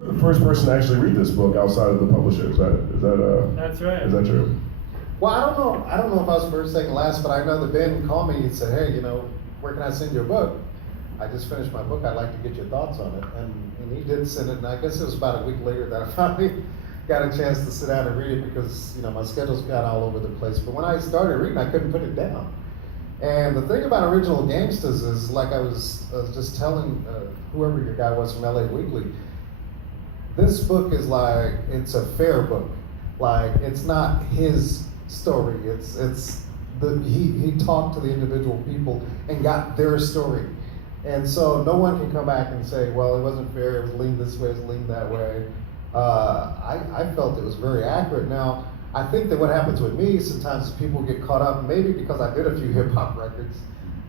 The first person to actually read this book outside of the publisher. That's right. Is that true? Well, I don't know if I was first, second, last, but I know that Ben called me and said, hey, where can I send you a book? I just finished my book. I'd like to get your thoughts on it. And he did send it, and I guess it was about a week later that I finally got a chance to sit down and read it because, my schedule's got all over the place. But when I started reading, I couldn't put it down. And the thing about Original Gangsters is, like I was just telling whoever your guy was from LA Weekly, this book is like, it's a fair book. Like, it's not his story. He talked to the individual people and got their story. And so no one can come back and say, well, it wasn't fair, it was leaned this way, it was leaned that way. I felt it was very accurate. Now, I think that what happens with me sometimes is people get caught up, maybe because I did a few hip hop records.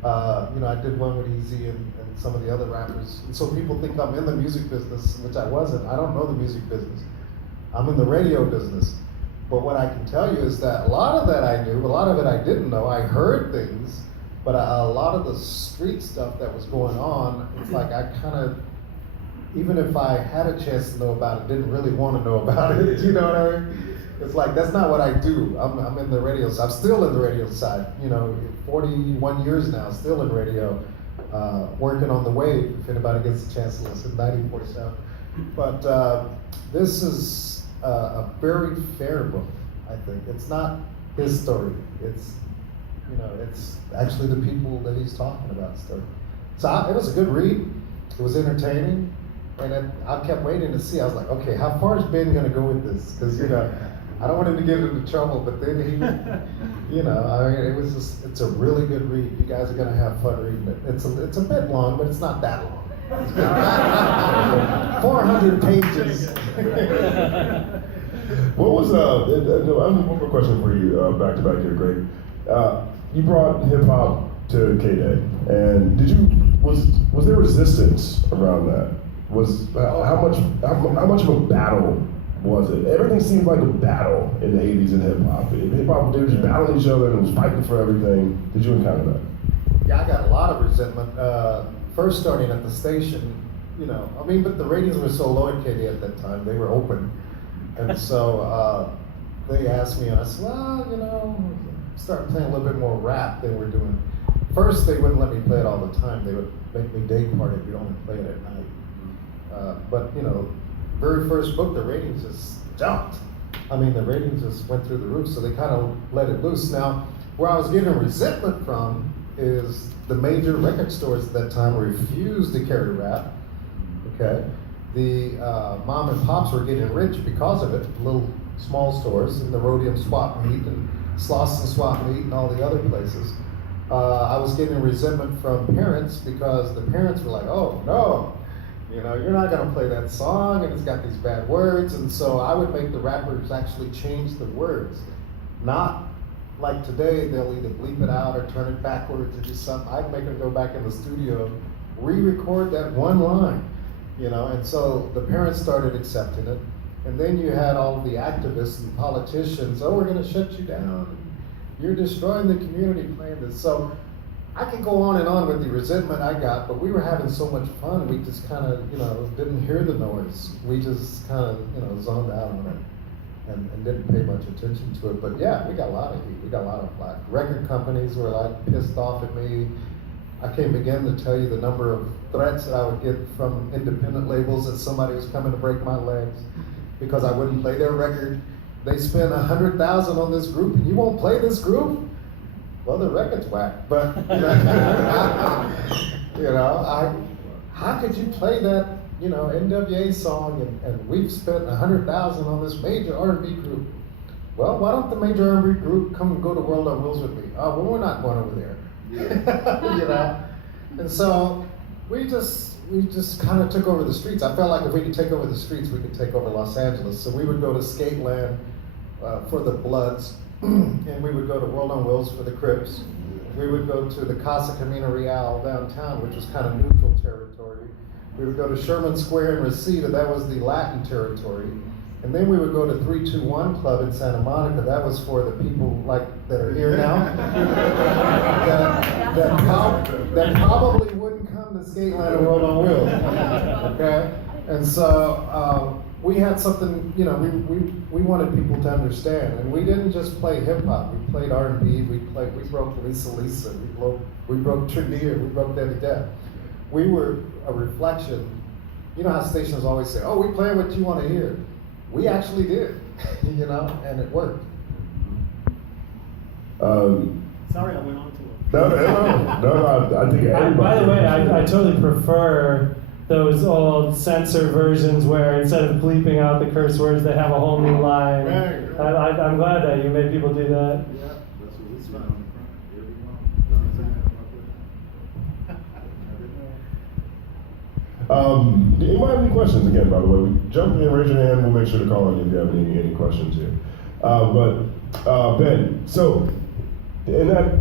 I did one with Easy and some of the other rappers. And so people think I'm in the music business, which I wasn't. I don't know the music business. I'm in the radio business. But what I can tell you is that a lot of that I knew, a lot of it I didn't know. I heard things, but a lot of the street stuff that was going on, it's like I kind of, even if I had a chance to know about it, didn't really want to know about it. You know what I mean? It's like, that's not what I do. I'm in the radio side. I'm still in the radio side. 41 years now, still in radio, working on the wave, if anybody gets a chance to listen, 90.7. But this is a very fair book, I think. It's not his story. It's actually the people that he's talking about story. So it was a good read. It was entertaining. And I kept waiting to see. I was like, okay, how far is Ben going to go with this? Because, I don't want him to get into trouble, but then he, it's a really good read. You guys are going to have fun reading it. It's a bit long, but it's not that long. 400 pages. What was I have one more question for you, back to back here, Greg. You brought hip hop to K-Day, and was there resistance around that? How much of a battle was it? Everything seemed like a battle in the 80s in hip hop. Hip hop, they were just battling each other and was fighting for everything. Did you encounter that? Yeah, I got a lot of resentment. First starting at the station, but the ratings were so low at KD at that time, they were open. And so they asked me, and I said, well, start playing a little bit more rap than we're doing. First, they wouldn't let me play it all the time. They would make me day part it. We'd only play it at night. But very first book, the ratings just jumped. The ratings just went through the roof, so they kind of let it loose. Now, where I was getting resentment from is the major record stores at that time refused to carry rap. Okay, the mom and pops were getting rich because of it. Little small stores, and the Rhodium Swap Meet and Slauson Swap Meet and all the other places. I was getting resentment from parents because the parents were like, "Oh no, you're not going to play that song, and it's got these bad words." And so I would make the rappers actually change the words, not like today, they'll either bleep it out or turn it backwards or do something. I'd make them go back in the studio, re-record that one line, and so the parents started accepting it. And then you had all of the activists and politicians, oh, we're going to shut you down. You're destroying the community playing this. So I can go on and on with the resentment I got, but we were having so much fun, we just kind of, didn't hear the noise. We just kind of, zoned out on it. And didn't pay much attention to it. But yeah, we got a lot of heat. We got a lot of flack. Record companies were like pissed off at me. I can't begin to tell you the number of threats that I would get from independent labels that somebody was coming to break my legs because I wouldn't play their record. They spent $100,000 on this group and you won't play this group? Well, the record's whack. But how could you play that NWA song and we've spent $100,000 on this major R&B group? Well, why don't the major R&B group come and go to World on Wheels with me? Oh, well, we're not going over there. And so we just kind of took over the streets. I felt like if we could take over the streets, we could take over Los Angeles. So we would go to Skateland for the Bloods, and we would go to World on Wheels for the Crips. We would go to the Casa Camino Real downtown, which was kind of neutral territory. We would go to Sherman Square in Reseda, that was the Latin territory. And then we would go to 321 Club in Santa Monica, that was for the people that are here now, that probably wouldn't come to Skateland and World on Wheels, okay? And so we had something, you know, we wanted people to understand, and we didn't just play hip hop. We played R&B. We broke Lisa Lisa. We broke Trinier. We broke Debbie Deb. We were a reflection. You know how stations always say, "Oh, we play what you want to hear." We actually did, you know, and it worked. Sorry, I went on to it. No, I think everybody. By the way, I totally prefer those old censor versions where instead of bleeping out the curse words, they have a whole new line. Right. I'm glad that you made people do that. Yeah, That's what we see on the front. Do anybody have any questions? Again, by the way, jump in, raise your hand. We'll make sure to call on you if you have any questions here. Ben, so in that